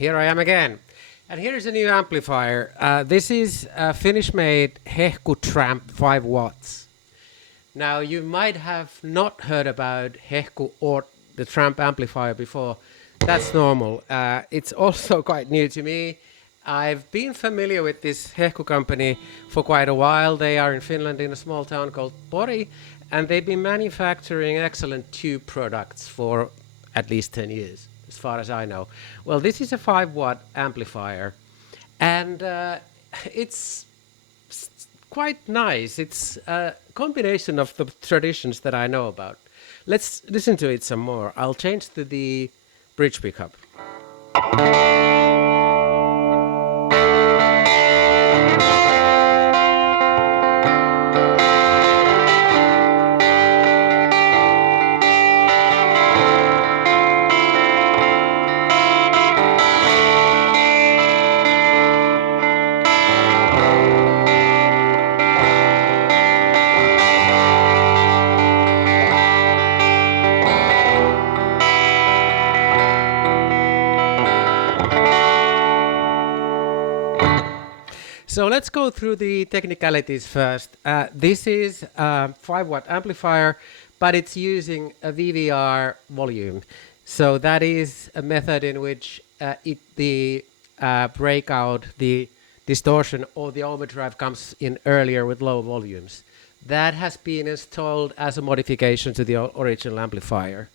Here I am again. And here's a new amplifier. This is a Finnish-made Hehku Tramp 5 watts. Now you might have not heard about Hehku or the Tramp amplifier before. That's normal. It's also quite new to me. I've been familiar with this Hehku company for quite a while. They are in Finland in a small town called Pori, and they've been manufacturing excellent tube products for at least 10 years, as far as I know. Well, this is a 5-watt amplifier, and it's quite nice. It's a combination of the traditions that I know about. Let's listen to it some more. I'll change to the bridge pickup. So let's go through the technicalities first. This is a 5-watt amplifier, but it's using a VVR volume. So that is a method in which the breakout, the distortion or the overdrive comes in earlier with low volumes. That has been installed as a modification to the original amplifier.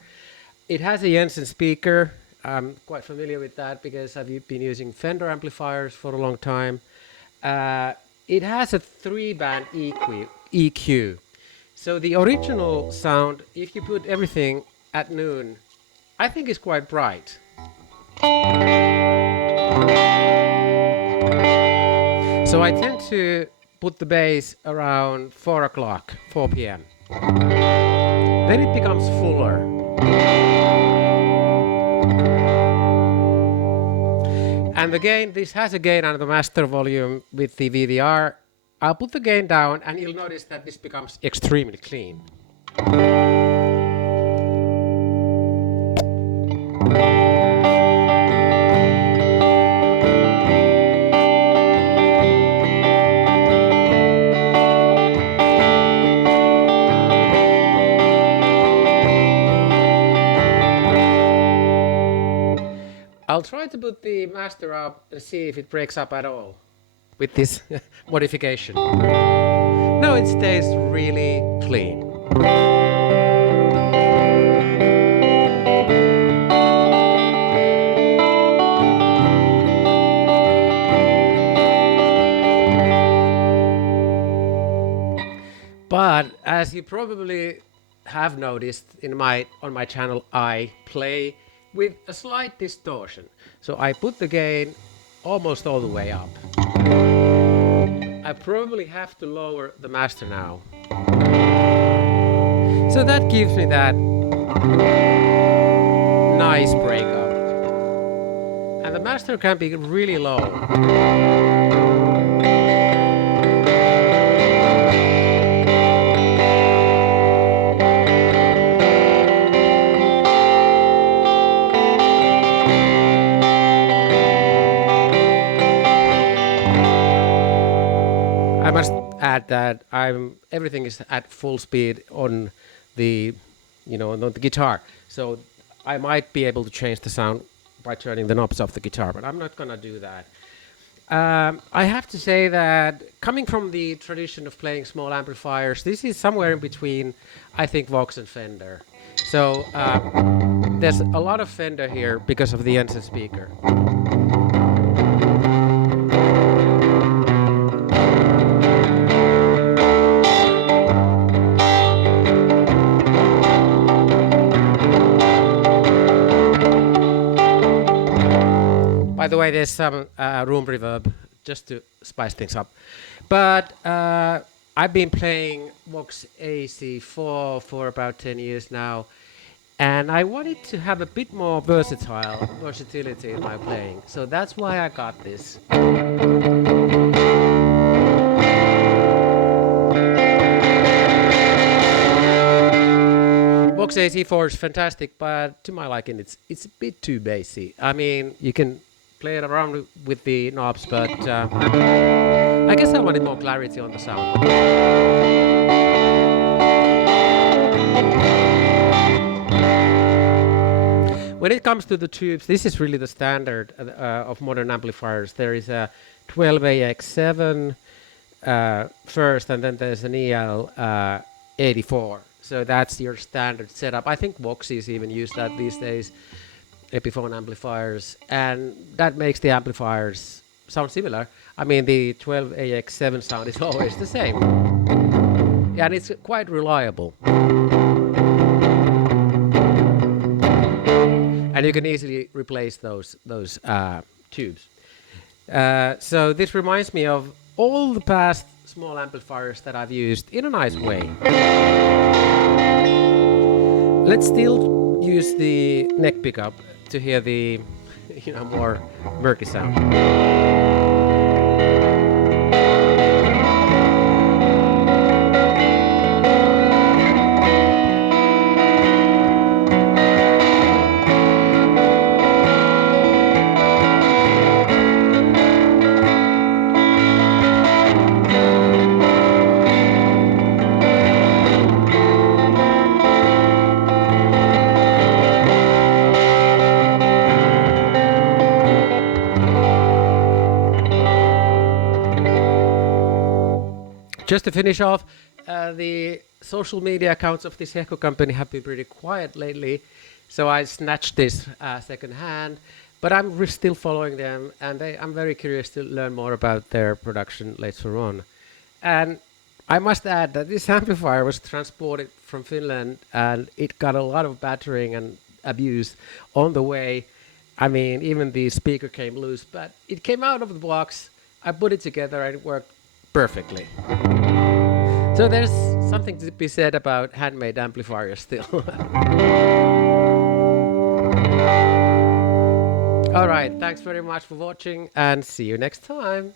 It has a Jensen speaker. I'm quite familiar with that because I've been using Fender amplifiers for a long time. It has a 3-band EQ. So the original sound, if you put everything at noon, I think is quite bright. So I tend to put the bass around 4 o'clock, 4 p.m. Then it becomes fuller. And the gain, this has a gain on the master volume with the VVR. I'll put the gain down and you'll notice that this becomes extremely clean. I'll try to put the master up and see if it breaks up at all with this modification. No, it stays really clean. But as you probably have noticed on my channel, I play with a slight distortion. So I put the gain almost all the way up. I probably have to lower the master now. So that gives me that nice breakup. And the master can be really low. I must add that everything is at full speed on the, on the guitar. So I might be able to change the sound by turning the knobs of the guitar, but I'm not gonna do that. I have to say that coming from the tradition of playing small amplifiers, this is somewhere in between, I think, Vox and Fender. So there's a lot of Fender here because of the Jensen speaker. By the way, there's some room reverb just to spice things up. But I've been playing Vox AC4 for about 10 years now, and I wanted to have a bit more versatility in my playing. So that's why I got this. Vox AC4 is fantastic, but to my liking, it's a bit too bassy. I mean, you can played around with the knobs, but I guess I wanted more clarity on the sound. When it comes to the tubes, this is really the standard of modern amplifiers. There is a 12AX7 first, and then there's an EL84. So that's your standard setup. I think Voxes even use that these days, Epiphone amplifiers, and that makes the amplifiers sound similar. I mean, the 12AX7 sound is always the same, and it's quite reliable. And you can easily replace those tubes. So this reminds me of all the past small amplifiers that I've used in a nice way. Let's still use the neck pickup to hear the more murky sound. Just to finish off, the social media accounts of this Hehku company have been pretty quiet lately, so I snatched this second hand, but I'm still following them, and I'm very curious to learn more about their production later on. And I must add that this amplifier was transported from Finland, and it got a lot of battering and abuse on the way. I mean, even the speaker came loose, but it came out of the box. I put it together, and it worked perfectly. So there's something to be said about handmade amplifiers still. All right, thanks very much for watching, and see you next time.